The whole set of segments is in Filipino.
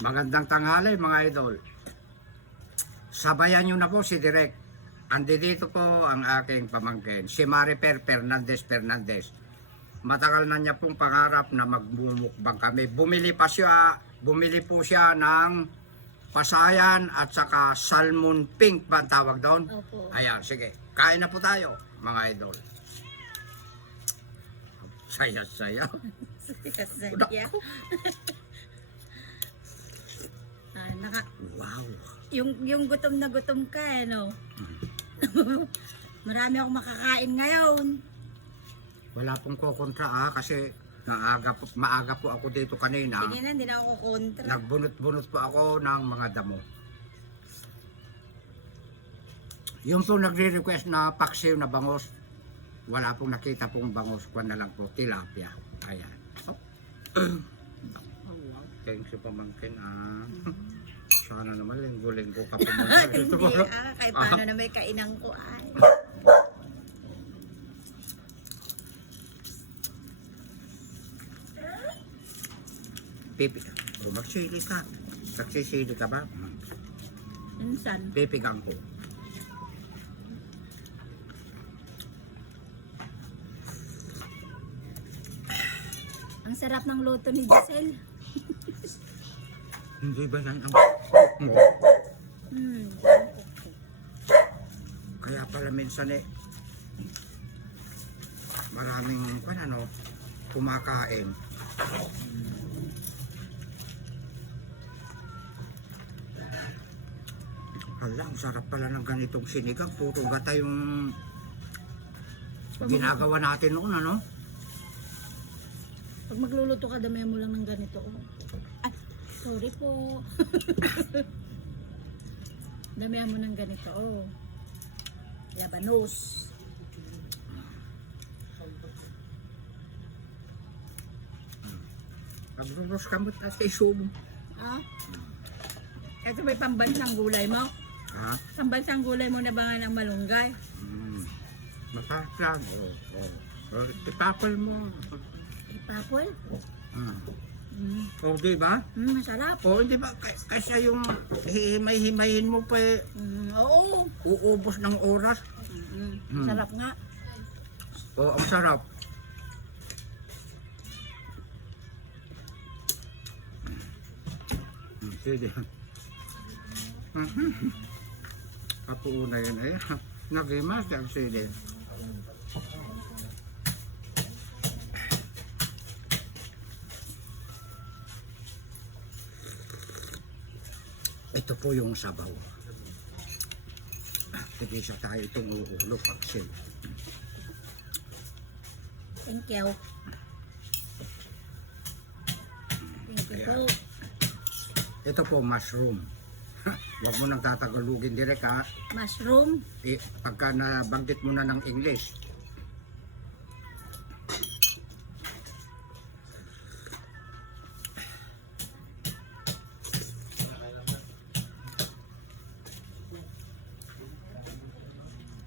Magandang tanghali mga idol. Sabayan nyo na po si Direk. Andito po ang aking pamangkin, si Marifer Fernandez. Matagal na niya pong pangarap na magmumukbang kami. Bumili po siya ng pasayan at saka salmon pink ba ang tawag doon? Opo. Ayan, sige. Kain na po tayo mga idol. Saya-saya. Saya. Wow. Yung gutom na gutom ka, no? Marami akong makakain ngayon. Wala pong kokontra kasi maaga po ako dito kanina. Sige na, hindi na ako kontra. Nagbunot-bunot po ako ng mga damo. Yung po nagre-request na paksiw na bangos, wala pong nakita pong bangos, kwan na lang po, tilapia. Ayan. Thanks sa pamangkin. Sana naman linggo-linggo ka pumunta. Hindi, kahit paano na may kainang ko ay. Pipi. Magsili ka. Nagsisili ka ba? Minsan. Pipigang ko. Ang sarap ng luto ni Giselle. Hindi ba yan ang mo? Kaya pala minsan maraming kumakain. Hala, ang sarap pala ng ganitong sinigang. Puro gata yung ginagawa natin noon, ano? Pag magluluto ka, damayan mo lang ng ganito. Ay, sorry po. Damayan mo ng ganito. Labanos. Paglulos kamot na sa isubo. Ito may pambansang gulay mo? Ha? Pambansang gulay mo na ba nga ng malunggay? Masarap yan. Ipapal mo. Ipapol? O, di ba? Masarap. O, di ba? Kasi yung himay-himayin mo pa Oo. uubos ng oras. Sarap nga. O, ang sarap. Sige. Kapuuna yan Nagimas ang sili. Ito po yung sabaw. Tigisa tayo itong ulo paksil. Thank you. Thank you po. Ito po mushroom. Huwag mo nang tatagalugin direct ha. Mushroom. Pagka nabanggit mo na ng English.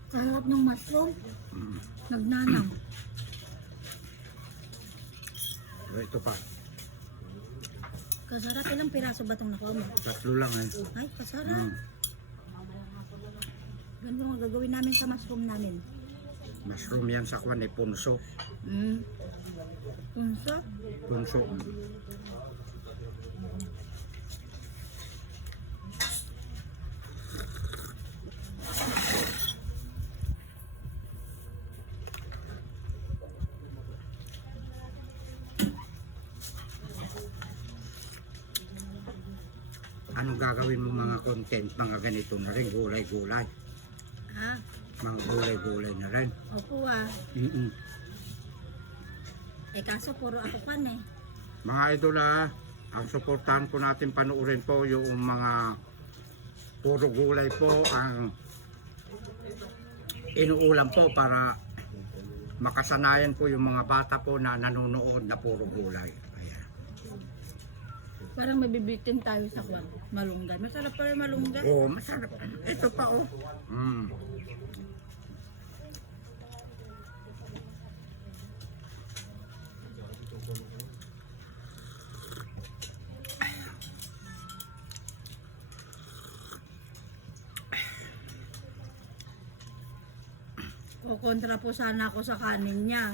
Sarap ng mushroom. Nagnanang. Ito pa. Kasarap. Ilang piraso ba itong nakuha mo? 3 lang Ay, kasarap. Ganito ang gagawin namin sa mushroom namin. Mushroom yan sa kwan punso. Punso? Punso. Anong gagawin mo mga content, mga ganito na rin, gulay-gulay. Mga gulay-gulay na rin. Opo kaso puro ako pan Mga idol ang suportahan po natin panuorin po yung mga puro gulay po ang inuulam po para makasanayan po yung mga bata po na nanonood na puro gulay. Ayan. Parang mabibitin tayo sa kwan. Malunggay. Masarap pa rin malunggay. Oo, masarap. Ito pa Kukontra po sana ako sa kanin niya.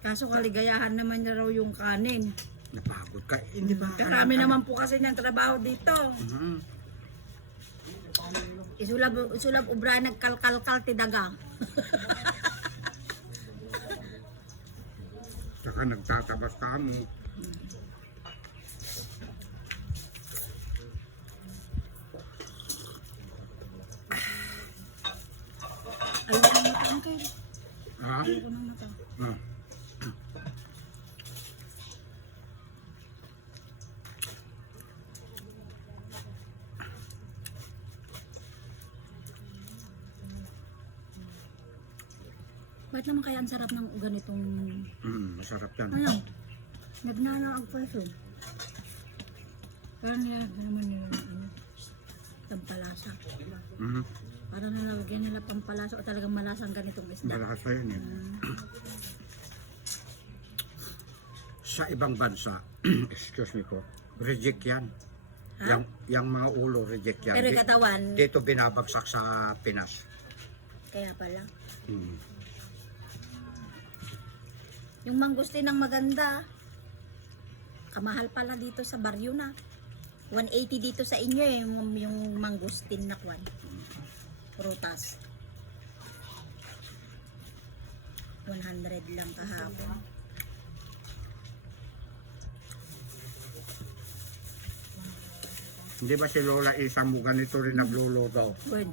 Kaso kaligayahan naman niya raw yung kanin. Napagod ka. Hindi ba? Karami naman po kasi niyang trabaho dito. Mhm. Isulab ubra nagkalkalkal ti daga. Saka nagtatabas ka mo. Ayoko nang mata, Uncle. Ha? Ayoko nang mata. Ah. Ba't naman kaya ang sarap ng ganitong... Masarap yan. Ano? Nagnanaag pa ito. Parang nilagyan naman nila ng ano, pampalasa. Mhm. Parang nalagyan nila pampalasa o talagang malasang ganitong isda. Malakas pa yun eh. Sa ibang bansa, excuse me po, reject yan. Ha? Yang mga ulo, reject yan. Pero yung katawan, Dito binabagsak sa Pinas. kaya pala. Hmm. Yung mangustin ang maganda. Kamahal pala dito sa baryo na. 180 dito sa inyo eh, yung mangustin na kwan. Prutas. 100 lang kahapon. Hindi ba si Lola Isang mo ganito rin nagluluto? Good.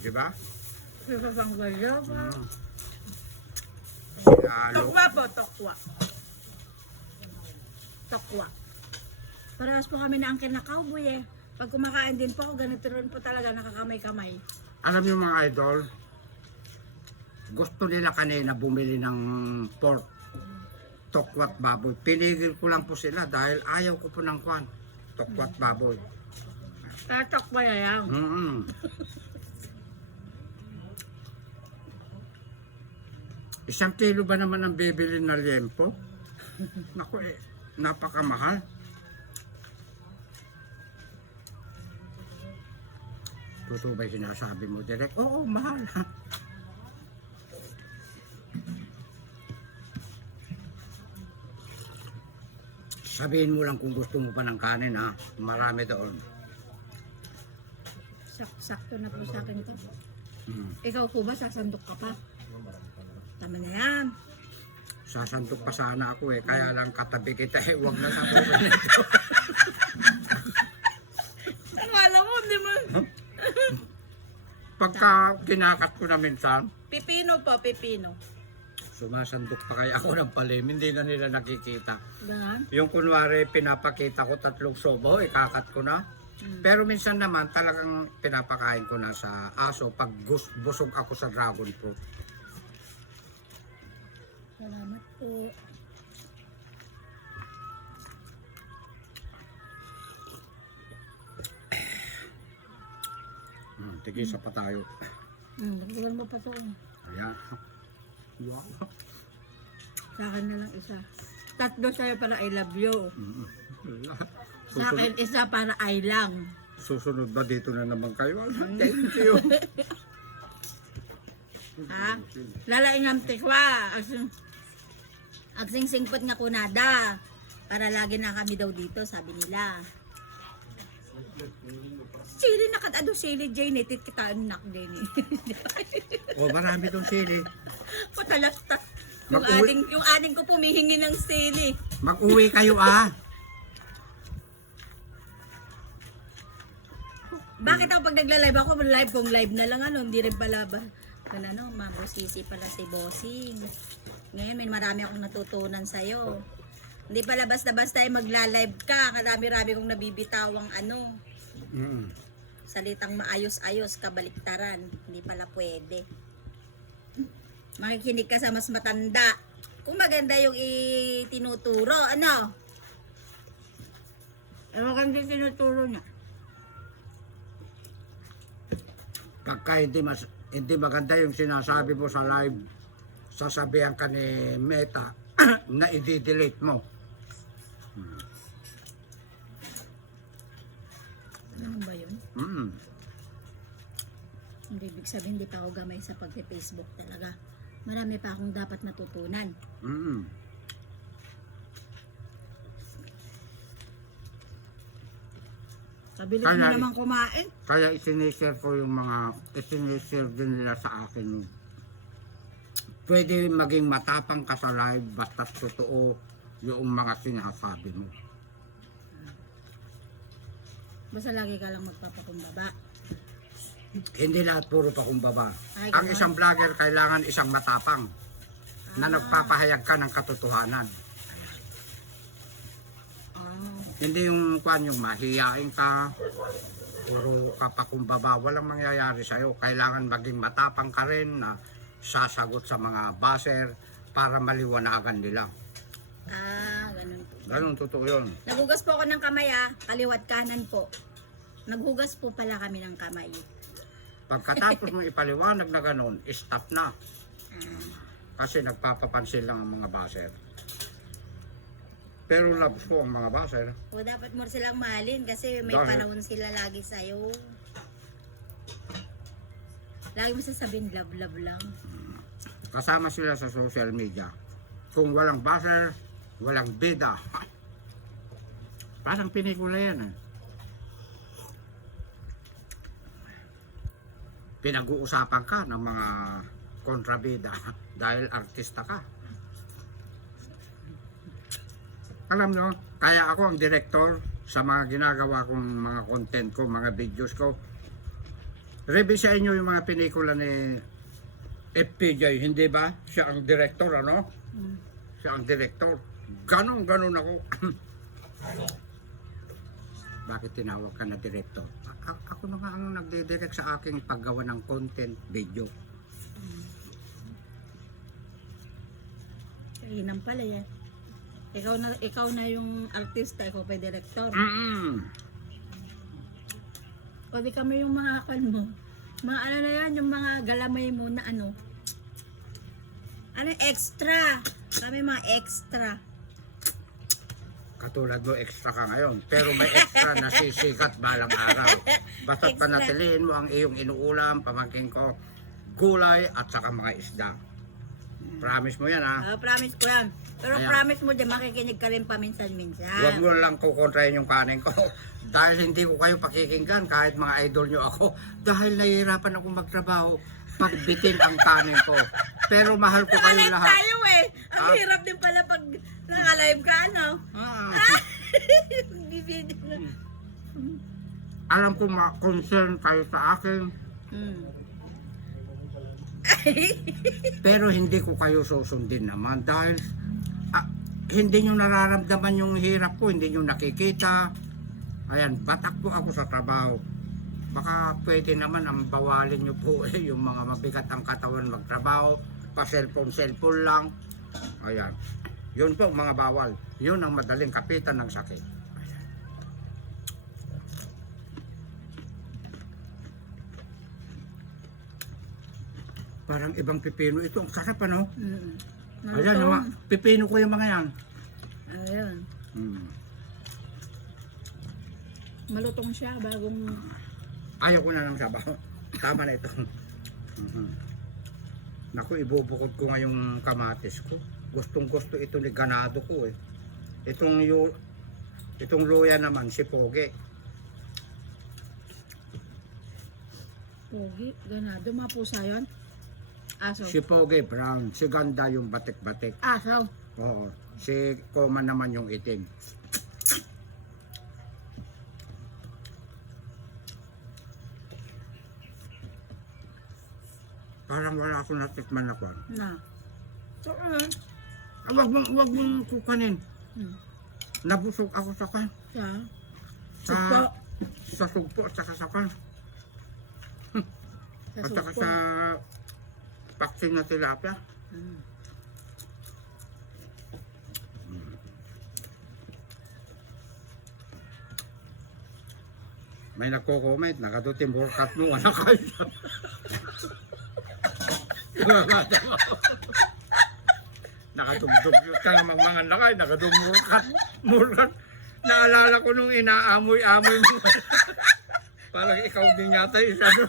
Di ba? Pero pang baryo pa. Sinalo. Tokwa po, tokwa. Tokwa. Parehas po kami na angkin na cowboy eh. Pag kumakain din po ako, ganito rin po talaga, nakakamay-kamay. Alam niyo mga idol, gusto nila kanina bumili ng pork, tokwat baboy. Pinigil ko lang po sila dahil ayaw ko po ng kwan, tokwat baboy. Kaya tokwa yan. Mm-hmm. Isang kilo ba naman ang bibili na liempo? Naku eh, napakamahal. Totoo ba yung sinasabi mo direct? Oo, mahal. Sabihin mo lang kung gusto mo pa ng kanin ha. Marami doon. Sakto na po sa akin to. Hmm. Ikaw po ba, sasandok ka pa? Tama na yan. Sasantok pa sana ako eh. Kaya lang katabi kita eh. Huwag na sa buhay nito. Ang alam mo, hindi mo. Pagka kinakat ko na minsan, Pipino po, pipino. sumasandok pa kaya ako ng palim. Hindi na nila nakikita. Ganon. Yung kunwari pinapakita ko 3 sobo, ikakat ko na. Pero minsan naman talagang pinapakain ko na sa aso pag busog ako sa dragon fruit. Salamat po. Tigisa pa tayo. Nagdagan mo pa to. Ayan. Wow. Sa akin na lang isa. 3 sa'yo para I love you. Sa Susunod, akin isa para I lang. susunod ba dito na naman kayo? Thank you. Ha? Lalaing ang tikwa. Ang sing-singpot nga kunada. Para lagi na kami daw dito, sabi nila. Sili na katado, sili Jane, tikitaan nak din eh. Oh, marami tong sili. Patalastas. Mag-uwi. Yung ading ko pumihingi ng sili. Mag-uwi kayo ah. Bakit ako pag nagla-live ako, live kung live na lang ano, hindi rin pala ba? Ano, Mango Sisi pala si Bossing. Ngayon may marami akong natutunan sa'yo. Hindi pala basta-basta ay magla-live ka, karami-rami kong nabibitawang ano, salitang maayos-ayos, kabaliktaran. Hindi pala pwede. Makikinig ka sa mas matanda. Kung maganda yung itinuturo, ano? Maganda yung tinuturo niya. Pagka hindi maganda yung sinasabi mo sa live, sasabihan ka ni Meta na i-delete mo. Ano ba yun? Hindi ibig sabihin, hindi pa ako gamay sa pag-Facebook talaga. Marami pa akong dapat natutunan. Mm. Kabilis mo Kaya- naman kumain. Kaya isinishare ko yung mga, isinishare din nila sa akin. Pwede maging matapang ka sa live, basta totoo yung mga sinasabi mo. Basta lagi ka lang magpapakumbaba. Hindi lahat puro pakumbaba. Ay, Ang ganon. isang vlogger kailangan isang matapang na Ah. nagpapahayag ka ng katotohanan. Oh. Hindi yung yung mahihain ka, puro ka pakumbaba, walang mangyayari sa'yo. Kailangan maging matapang ka rin na sasagot sa mga baser para maliwanagan nila. Ganun po. Ganun, totoo yun. Naghugas po ako ng kamay kaliwat kanan po. Naghugas po pala kami ng kamay. Pagkatapos mo ipaliwanag na ganun, stop na. Kasi nagpapapansin lang ang mga baser. Pero love ko ang mga baser. O dapat mo silang mahalin kasi may Dahil- panahon sila lagi sa'yo. Lagi mo sasabihin love lang. Kasama sila sa social media. Kung walang baser, walang bida. Parang pelikula yan. Pinag-uusapan ka ng mga kontrabida dahil artista ka. Alam nyo, kaya ako ang director sa mga ginagawa kong mga content ko, mga videos ko. Revisayin nyo yung mga pelikula ni FPJ, hindi ba? Siya ang director, ano? Siya ang director. Ganon ako. Bakit tinawag ka na director? Ako na nga ang nagdidirect sa aking paggawa ng content, video. Kainam pala yan. Ikaw na yung artista, ikaw pa yung director. O di kami yung mga mo. Mga ano na yan, yung mga galamay mo na ano. Ano extra? Kami mga extra. Katulad mo, extra ka ngayon. Pero may extra na sisikat balang araw. Basta't Extra. panatilihin mo ang iyong inuulam, pamangkin ko, gulay at saka mga isda. Promise mo yan, ha? Promise ko yan. Pero Ayan. promise mo dyan, makikinig ka rin paminsan-minsan. Huwag mo lang kukontrahin yung kanin ko. Dahil hindi ko kayo pakikinggan kahit mga idol nyo ako. Dahil nahihirapan ako magtrabaho, pagbitin ang kanin ko. Pero mahal ko kayo Naka-live lahat. tayo eh. Ang hirap din pala pag naka-live ka, ano? Bibidyo na. Alam ko concern kayo sa akin, pero hindi ko kayo susundin naman dahil hindi nyo nararamdaman yung hirap ko, hindi nyo nakikita. Ayan, batak po ako sa trabaho. Baka pwede naman ang bawalin nyo po yung mga mabigat ang katawan magtrabaho, pa cellphone lang. Ayan, yun po mga bawal. Yun ang madaling kapitan ng sakit. Parang ibang pipino ito. Ang sarap, ano? Ayan, yung pipino ko yung mga yan. Ayun. Malutong siya bagong... Ayaw ko na ng sabaw. Tama na ito. Naku, ibubukod ko nga yung kamatis ko. Gustong gusto ito ni ganado ko eh. Itong luya naman, si Pogi. Pogi, ganado, mga pusa yun. Aso. Si Pogi brown, si Ganda yung batik-batik. Aso. Oo. Si Koma naman yung itim. Parang wala akong natikman ako. Na. So, Wag mong kukanin. Hmm. Nabusog ako sa kan. Siya. Sa, Sugpo. sa sugpo at saka sa kan. Sa At saka sugpo. sa paksin na tilapia. Hmm. May nagko-comment, nakadutin burkat mo, anak kayo. Nakatugtog yun ka namang mga nakay, nakadumurkat. Murkat. Naalala ko nung inaamoy-amoy mo. Parang ikaw din yata isa doon.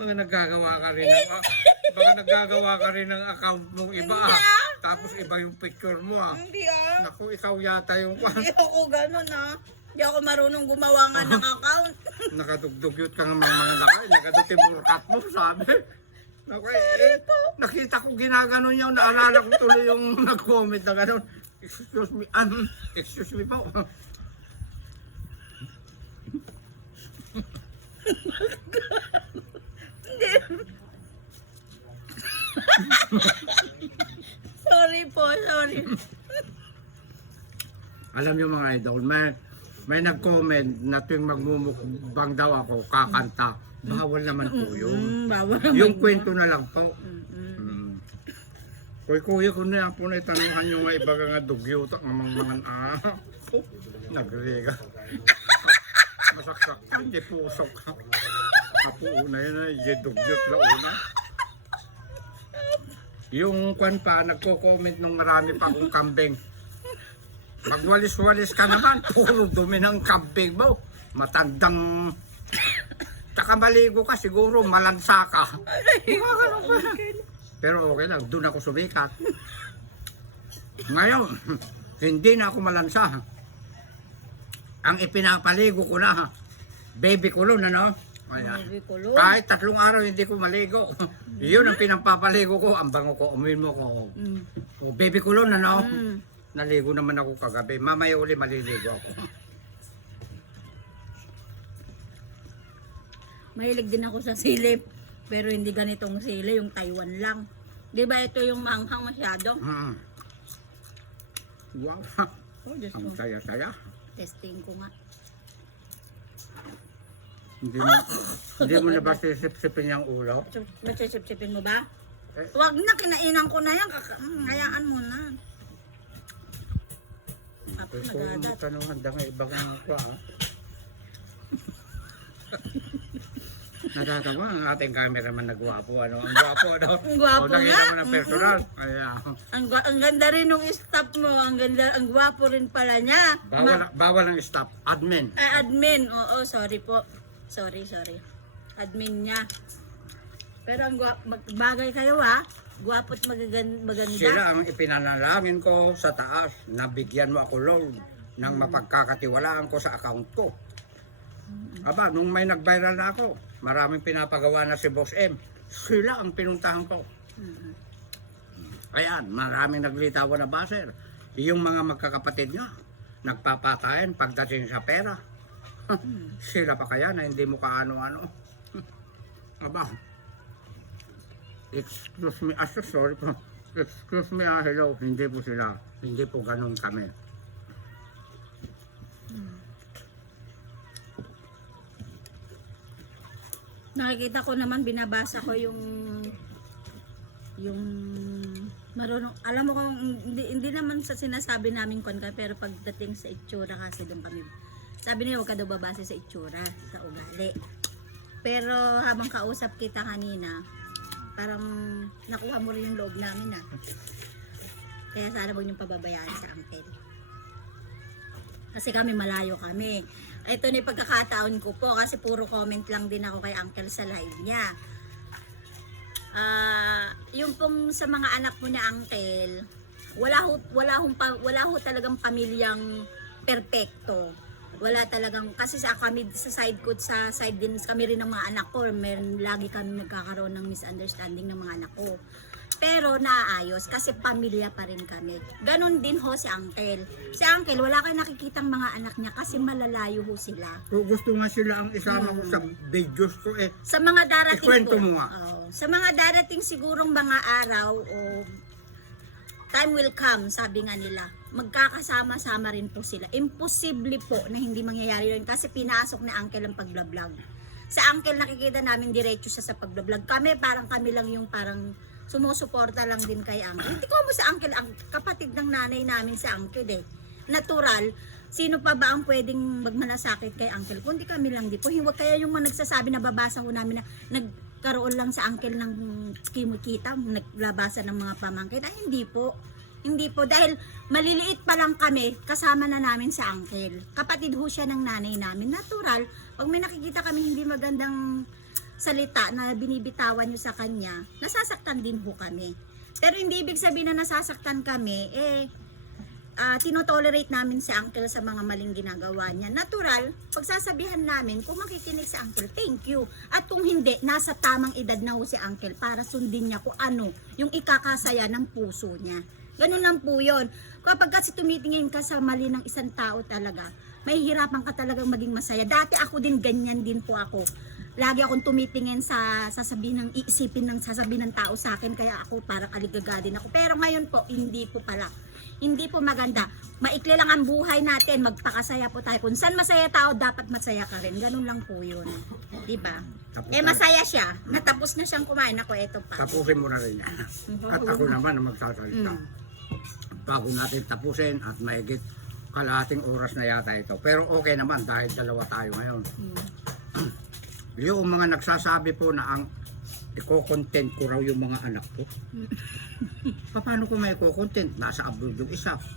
Mga naggagawa ka rin ng Baka naggagawa ka rin ng account mong iba Hindi, ah. ah. Tapos iba yung picture mo ah. Hindi ah. Naku, ikaw yata yung Hindi ako ganun ah. Hindi ako marunong gumawa nga ng account. nakadugdugyot ka ng mga lakay. Nakadutiburkat mo, sabi. Naku, nakita ko ginaganon yun. Naalala ko tuloy yung nag-comment na gano'n. Excuse me, excuse me po. Sorry po, sorry. Alam niyo mga idol, may nag-comment na tuwing magmumukbang daw ako, kakanta. Bawal naman po yun. Bawal Yung naman. kwento na lang po. Kuya ko na yan po na itanungan nyo nga iba nga dugyo ta mga nagriga. Masaksak ka, hindi pusok ka. Apo una yun na, hindi dugyot la una. Yung kwan pa, nagko-comment nung marami pa akong kambing. Magwalis-walis ka naman, puro dumi ng kambing mo. Matandang... Tsaka maligo ka, siguro malansa ka. Pero okay lang, doon ako sumikat. Ngayon, hindi na ako malansa. Ang ipinapaligo ko na, baby kulon, ano? Ayan. Baby kulon. Kahit 3 araw hindi ko maligo. Yun ang pinapapaligo ko, ang bango ko, umin mo ko. O, baby kulon, ano? Naligo naman ako kagabi. Mamaya uli maliligo ako. Mahilig din ako sa silip. Pero hindi ganitong sili, yung Taiwan lang. Di ba ito yung manghang masyado? Wow, Oh, Diyos ang ko. saya-saya. Testing ko nga. Hindi mo na ba sisip-sipin yung ulo? Masisip-sipin mo ba? Eh. Huwag na, kinainan ko na yan. Hayaan mo na. Ako Kung nagadat. tanong handa nga ibang ko ah. Natatawa ang ating cameraman na gwapo, ano? Ang gwapo, ano? Ang gwapo O, nakita nga. mo ng personal. Kaya, Ang ganda rin ng staff mo. Ang ganda, ang gwapo rin pala niya. bawal ang staff. Admin. Admin. Oo, sorry po. Sorry. Admin niya. Pero ang bagay kayo ha. Gwapo't maganda. Sila ang ipinanalangin ko sa taas. Nabigyan mo ako loan ng mapagkakatiwalaan ko sa account ko. Aba, nung may nag-viral na ako, maraming pinapagawa na si Boss M. Sila ang pinuntahan ko. Ayan, maraming naglitawa na baser. Yung mga magkakapatid nga, nagpapatayan pagdating sa pera. Sila pa kaya na hindi mo kaano-ano. Aba, excuse me, sorry po. Excuse me, hello, hindi po sila. Hindi po ganun kami. Nakikita ko naman, binabasa ko yung marunong, alam mo kung hindi naman sa sinasabi namin kon ka, pero pagdating sa itsura kasi doon kami. Sabi niya huwag ka daw babase sa itsura, sa ugali. Pero habang kausap kita kanina, parang nakuha mo rin yung loob namin ah. Kaya sana huwag niyong pababayaan sa uncle. Kasi kami malayo kami. Ito na yung pagkakataon ko po kasi puro comment lang din ako kay uncle sa live niya. Yung pong sa mga anak mo na uncle, wala ho talagang pamilyang perpekto. Wala talagang, kasi sa kami sa side ko, sa side din kami rin ng mga anak ko, meron lagi kami nagkakaroon ng misunderstanding ng mga anak ko. Pero naaayos kasi pamilya pa rin kami. Ganon din ho si uncle. Si uncle, wala kayo nakikitang mga anak niya kasi malalayo ho sila. Kung gusto nga sila ang isama ko sa videos ko Sa mga darating ikwento po, mo nga. sa mga darating sigurong mga araw o time will come, sabi nga nila, magkakasama-sama rin po sila. Imposible po na hindi mangyayari yun kasi pinasok ni uncle ang pagbablog. Sa uncle nakikita namin diretso siya sa pagbablog. Kami lang yung parang sumusuporta lang din kay uncle. Hindi ko mo sa uncle, ang kapatid ng nanay namin si uncle eh. Natural. Sino pa ba ang pwedeng magmalasakit kay uncle? Kundi kami lang di po. Huwag kaya yung mga nagsasabi na babasa ko namin na nagkaroon lang sa uncle ng kimikita, naglabasa ng mga pamangkin. Ay, hindi po. Hindi po. Dahil maliliit pa lang kami, kasama na namin sa uncle. Kapatid ho siya ng nanay namin. Natural. Pag may nakikita kami hindi magandang salita na binibitawan nyo sa kanya, nasasaktan din ho kami. Pero hindi ibig sabihin na nasasaktan kami, tinotolerate namin si uncle sa mga maling ginagawa niya. Natural, pagsasabihan namin, kung makikinig si uncle, thank you. At kung hindi, nasa tamang edad na ho si uncle para sundin niya kung ano yung ikakasaya ng puso niya. Ganun lang po yun. Kapag kasi tumitingin ka sa mali ng isang tao talaga, mahihirapan ka talagang maging masaya. Dati ako din, ganyan din po ako. Lagi akong tumitingin sa sasabihin ng tao sa akin, kaya ako parang aligaga din ako. Pero ngayon po, hindi po pala. Hindi po maganda. Maikli lang ang buhay natin, magpakasaya po tayo. Kung saan masaya tao, dapat masaya ka rin. Ganun lang po yun. Diba? Masaya siya. Natapos na siyang kumain. Ako, eto pa. Tapusin mo na rin yan. At ako naman ang magsasalita. Bago natin tapusin at mahigit kalahating oras na yata ito. Pero okay naman dahil dalawa tayo ngayon. Yung mga nagsasabi po na ang i-content ko raw yung mga anak ko. Paano ko may i-content? Nasa abroad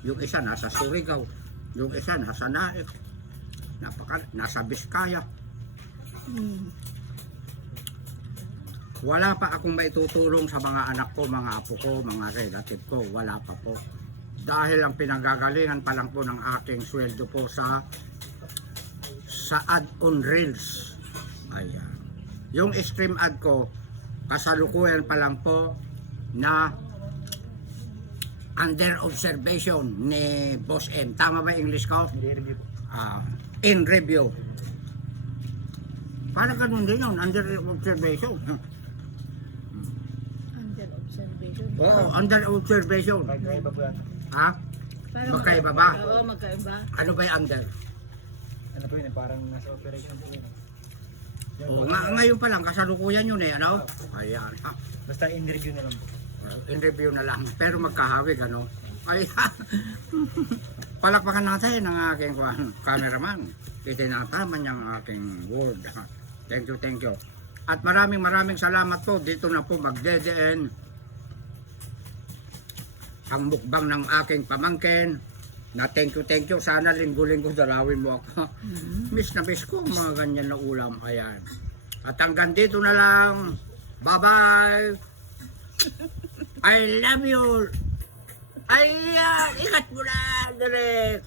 yung isa nasa Surigao, yung isa nasa Naik, nasa Biskaya. Wala pa akong maitutulong sa mga anak ko, mga apo ko, mga relative ko. Wala pa po. Dahil ang pinagagalingan pa lang po ng aking sweldo po sa ad-on reels. Ayan. Yung stream ad ko, kasalukuyan pa lang po na under observation ni Boss M. Tama ba English ko? In review. Parang ganun din yun, under observation. Under observation. Oo, under observation. Magkaiba po yan. Ha? Magkaiba ba? Oo, magkaiba. Ano ba yung under? Ano po yun, parang nasa operation po yun. Oo, ngayon pa lang, kasalukuyan yun eh, ano? Ayan. Ha? Basta in-review na lang po. In review na lang, pero magkahawig, ano? Ay, palakpakan natin ang aking cameraman. Itinatama niya ang aking word. Thank you, thank you. At maraming salamat po. Dito na po magdedeen ang mukbang ng aking pamangkin. Na thank you. Sana linggo-linggo dalawin mo ako. Miss na miss ko ang mga ganyan na ulam. Ayan. At hanggang dito na lang. Bye-bye. I love you. Ayan. Ikat mo na. Direct.